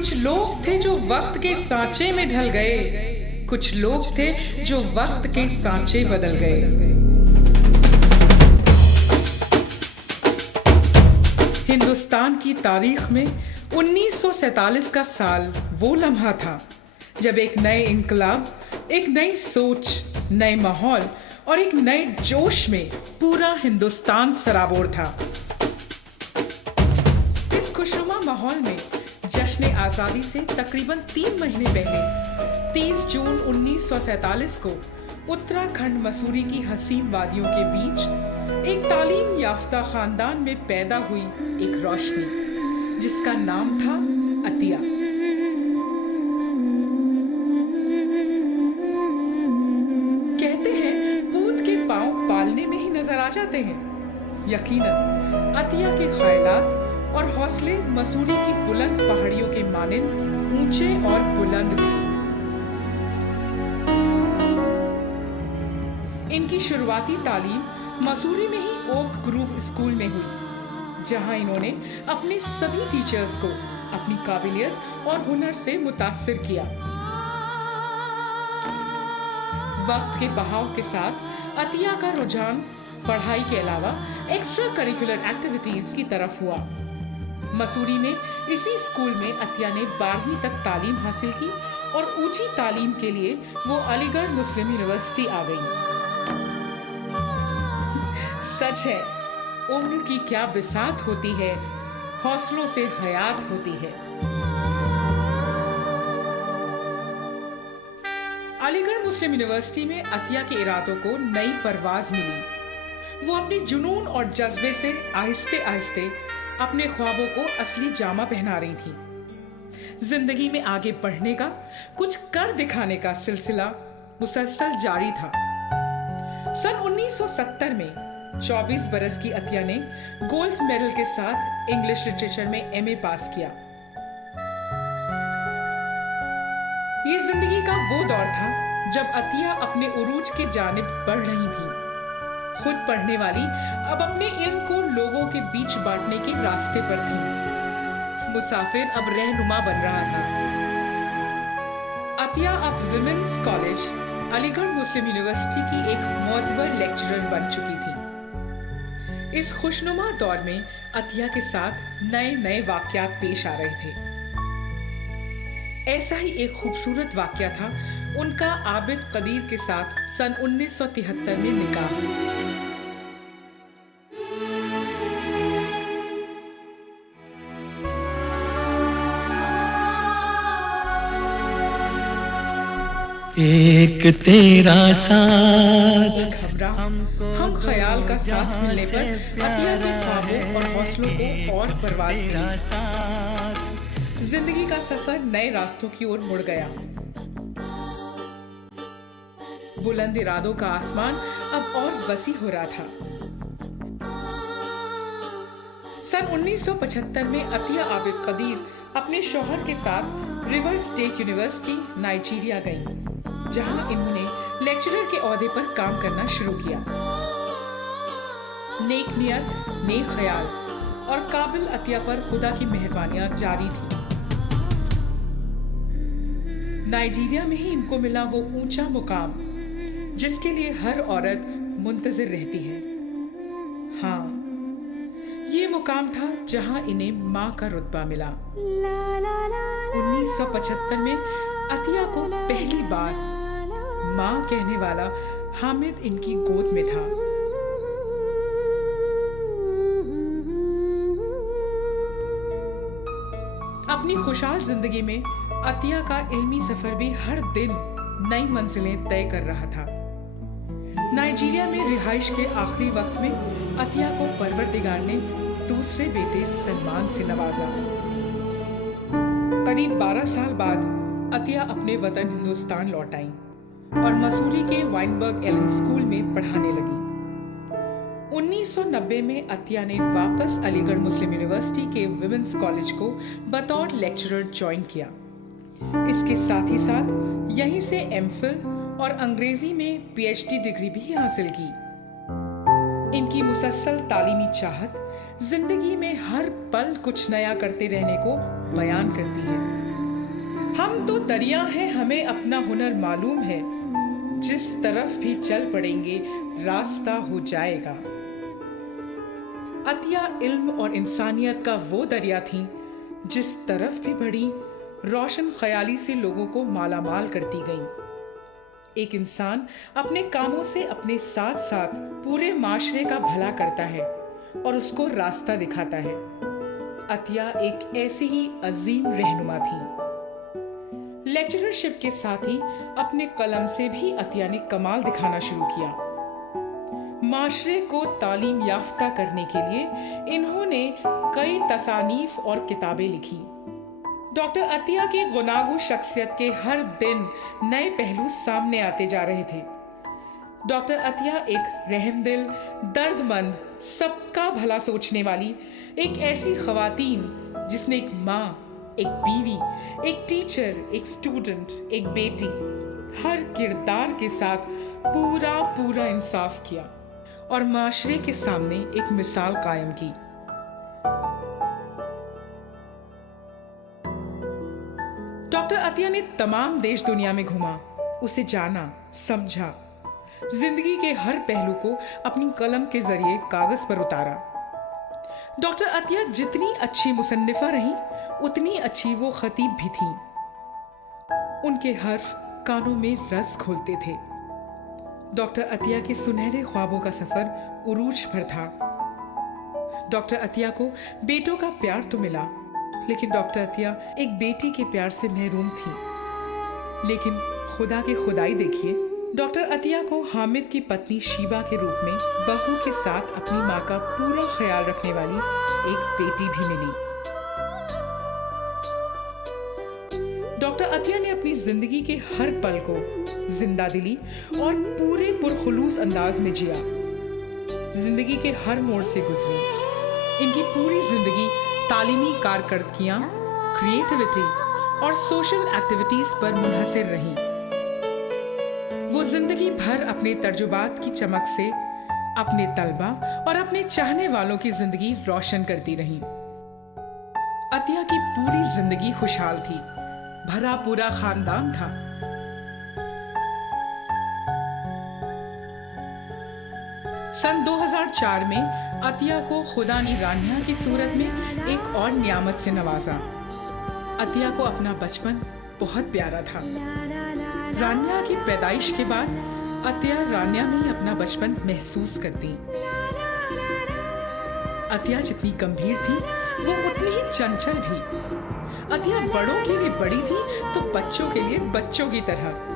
कुछ लोग थे जो वक्त के सांचे में ढल गए, कुछ लोग थे जो वक्त के सांचे बदल गए। हिंदुस्तान की तारीख में 1947 का साल वो लम्हा था जब एक नए इंकलाब, एक नई सोच, नए माहौल और एक नए जोश में पूरा हिंदुस्तान सराबोर था। इस खुशनुमा माहौल में जश्न आज़ादी से तकरीबन 3 महीने पहले 30 जून 1947 को उत्तराखंड मसूरी की हसीन वादियों के बीच एक तालीम याफ्ता खानदान में पैदा हुई एक रोशनी जिसका नाम था अतिया। कहते हैं पूत के पांव पालने में ही नजर आ जाते हैं। यकीनन अतिया के ख्यालात और हौसले मसूरी की बुलंद पहाड़ियों के मानिंद ऊंचे और बुलंद थे। इनकी शुरुआती तालीम मसूरी में ही ओक ग्रूव स्कूल में हुई, जहां इन्होंने अपने सभी टीचर्स को अपनी काबिलियत और हुनर से मुतासिर किया। वक्त के बहाव के साथ अतिया का रुझान पढ़ाई के अलावा एक्स्ट्रा करिकुलर एक्टिविटीज की तरफ हुआ। मसूरी में इसी स्कूल में अतिया ने 12वीं तक तालीम हासिल की और ऊंची तालीम के लिए वो अलीगढ़ मुस्लिम यूनिवर्सिटी आ गई। सच है, उम्र की क्या बिसात होती है, हौसलों से हयात होती है। अलीगढ़ मुस्लिम यूनिवर्सिटी में अतिया के इरादों को नई परवाज मिली। वो अपने जुनून और जज्बे से आहिस्ते आहिस्ते अपने ख्वाबों को असली जामा पहना रही थी। जिंदगी में आगे बढ़ने का, कुछ कर दिखाने का सिलसिला मुसलसल जारी था। सन 1970 में 24 बरस की अतिया ने गोल्ड मेडल के साथ इंग्लिश लिटरेचर में एमए पास किया। ये जिंदगी का वो दौर था जब अतिया अपने उरूज के जानिब बढ़ रही थी। खुद पढ़ने वाली अब अपने इल्म को लोगों के बीच बांटने के रास्ते पर थी। मुसाफिर अब रहनुमा बन रहा था। अतिया अब विमेंस कॉलेज अलीगढ़ मुस्लिम यूनिवर्सिटी की एक मोतबर लेक्चरर बन चुकी थी। इस खुशनुमा दौर में अतिया के साथ नए नए वाकयात पेश आ रहे थे। ऐसा ही एक खूबसूरत वाकया था उनका आबिद कदीर के साथ सन 1973 में निकाह। एक तेरा साथ, एक हम ख्याल का साथ मिलने पर अतिया के ख्वाबों और हौसलों को और परवाज मिली। जिंदगी का सफर नए रास्तों की ओर मुड़ गया। बुलंद इरादों का आसमान अब और वसी हो रहा था। सन 1975 में अतिया आबिद कदीर अपने शौहर के साथ रिवर स्टेट यूनिवर्सिटी नाइजीरिया गईं, जहां इन्होंने लेक्चरर के ओहदे पर काम करना शुरू किया। नेक नियत, नेक ख्याल और काबिल अतिया पर खुदा की मेहरबानियां जारी थी। नाइजीरिया में ही इनको मिला वो ऊंचा मुकाम जिसके लिए हर औरत मुंतजिर रहती है। हाँ, ये मुकाम था जहां इन्हें माँ का रुतबा मिला। 1975 में अतिया को पहली बार माँ कहने वाला हामिद इनकी गोद में था। अपनी खुशहाल जिंदगी में अतिया का इल्मी सफर भी हर दिन नई मंजिलें तय कर रहा था। नाइजीरिया में रिहाइश के आखिरी वक्त में अतिया को परवरदिगार ने दूसरे बेटे सलमान से नवाजा। करीब 12 साल बाद अतिया अपने वतन हिंदुस्तान लौट आई और मसूरी के वाइनबर्ग एलन स्कूल में पढ़ाने लगी। 1990 में अतिया ने वापस अलीगढ़ मुस्लिम यूनिवर्सिटी के विमेंस कॉलेज को बतौर लेक्चरर ज्वाइन किया। इसके साथ ही साथ यहीं से एमफिल और अंग्रेजी में पीएचडी डिग्री भी हासिल की। इनकी मुसलसल तालीमी चाहत जिंदगी में हर पल कुछ नया करते रहने को बयान करती है। हम तो दरिया हैं, हमें अपना हुनर मालूम है, जिस तरफ भी चल पड़ेंगे रास्ता हो जाएगा। अतिया इल्म और इंसानियत का वो दरिया थी जिस तरफ भी बढ़ी रोशन ख्याली से लोगों को मालामाल करती गईं। एक इंसान अपने कामों से अपने साथ साथ पूरे माशरे का भला करता है और उसको रास्ता दिखाता है। अतिया एक ऐसी ही अजीम रहनुमा थी। लेक्चरशिप के साथ ही अपने कलम से भी अतिया ने कमाल दिखाना शुरू किया। माशरे को तालीम याफ्ता करने के लिए इन्होंने कई तसानीफ और किताबें लिखी। डॉक्टर अतिया की गुनागो शख्सियत के हर दिन नए पहलू सामने आते जा रहे थे। डॉक्टर अतिया एक रहमदिल, दर्दमंद, सबका भला सोचने वाली एक ऐसी खवातीन जिसने एक माँ, एक बीवी, एक टीचर, एक स्टूडेंट, एक बेटी, हर किरदार के साथ पूरा पूरा इंसाफ किया और माशरे के सामने एक मिसाल कायम की। डॉक्टर अतिया ने तमाम देश दुनिया में घुमा, उसे जाना, समझा, जिंदगी के हर पहलू को अपनी कलम के जरिए कागज पर उतारा। डॉक्टर अतिया जितनी अच्छी मुसन्निफा रही, उतनी अच्छी वो खतीब भी थी। उनके हर्फ कानों में रस घोलते थे। डॉक्टर अतिया के सुनहरे ख्वाबों का सफर उरूज पर था। डॉक्टर अतिया को बेटों का प्यार तो मिला, लेकिन डॉक्टर अतिया एक बेटी के प्यार से महरूम थी। लेकिन खुदा की खुदाई देखिए, डॉक्टर अतिया को हामिद की पत्नी शीबा के रूप में बहू के साथ अपनी माँ का पूरा ख्याल रखने वाली एक बेटी भी मिली। डॉक्टर अतिया ने अपनी जिंदगी के हर पल को जिंदा दिली और पूरे पुरखुलूस अंदाज में जिया। जिंदगी के हर मोड़ से गुजरी। इनकी पूरी जिंदगी तालीमी कारकर्दगियां, क्रिएटिविटी और सोशल एक्टिविटीज पर मुनहसिर रही। वो जिंदगी भर अपने तर्जुबात की चमक से अपने तलबा और अपने चाहने वालों की जिंदगी रोशन करती रही। अतिया की पूरी जिंदगी खुशहाल थी, भरा पूरा खानदान था। सन 2004 में अतिया को खुदा ने रानिया की सूरत में एक और नियामत से नवाजा। अतिया को अपना बचपन बहुत प्यारा था। रानिया की पैदाइश के बाद अतिया रानिया में ही अपना बचपन महसूस करती। अतिया जितनी गंभीर थी, वो उतनी ही चंचल भी। अतिया बड़ों के लिए बड़ी थी तो बच्चों के लिए बच्चों की तरह।